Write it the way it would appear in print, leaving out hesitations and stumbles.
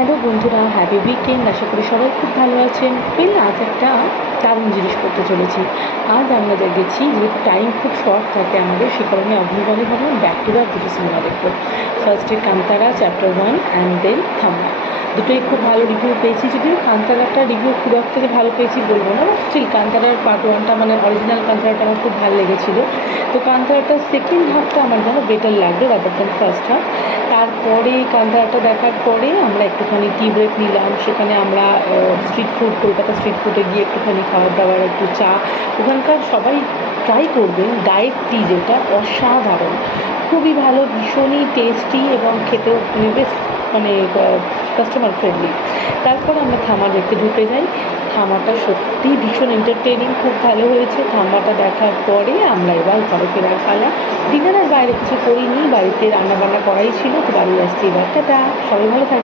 Hello বন্ধুরা, happy weekend. আশা করি সবাই খুব ভালো আছেন। আজ একটা দারুণ জিনিস করতে চলেছি। আজ আমরা গেছি, যেহেতু টাইম খুব শর্ট থাকে আমাদের, সে কারণে অগ্নিবাণী ভাবলাম ব্যাক টু ব্যাক দুটো সিনেমা দেখবো। ফার্স্টে কান্তারা চ্যাপ্টার 1 অ্যান্ড দেন থাম্বা। দুটোই খুব ভালো রিভিউ পেয়েছি, যদিও কান্তারাটা রিভিউ খুব একটা যে ভালো পেয়েছি বলবো না, স্টিল কান্তারার পার্ট 1টা মানে অরিজিনাল কান্তারাটা আমার খুব ভালো লেগেছিলো। তো কান্তারাটার সেকেন্ড হাফটা আমার যেন বেটার লাগলো রাদার দ্যান ফার্স্ট হাফ। তারপরে কান্তারাটা দেখার পরে আমরা একটুখানি টি ব্রেক নিলাম। সেখানে আমরা স্ট্রিট ফুড, কলকাতা স্ট্রিট ফুডে গিয়ে একটুখানি খাবার দাবার, একটু চা। ওখানকার সবাই ট্রাই করবেন ডায়েট টি, যেটা অসাধারণ, খুবই ভালো, ভীষণই টেস্টি এবং খেতেও মানে বেশ মানে কাস্টমার ফ্রেন্ডলি। তারপর আমরা থামা দেখতে ঢুকে যাই। থামাটা সত্যি ভীষণ এন্টারটেনিং, খুব ভালো হয়েছে। থামাটা দেখার পরে আমরা এবার ঘরে ফেরার পালা। ডিনারের বাইরে কিছু করিনি, বাড়িতে রান্নাবান্না করাই ছিল, তো বাড়ি আসছি এবার। টাটা, সবাই ভালো থাকবে।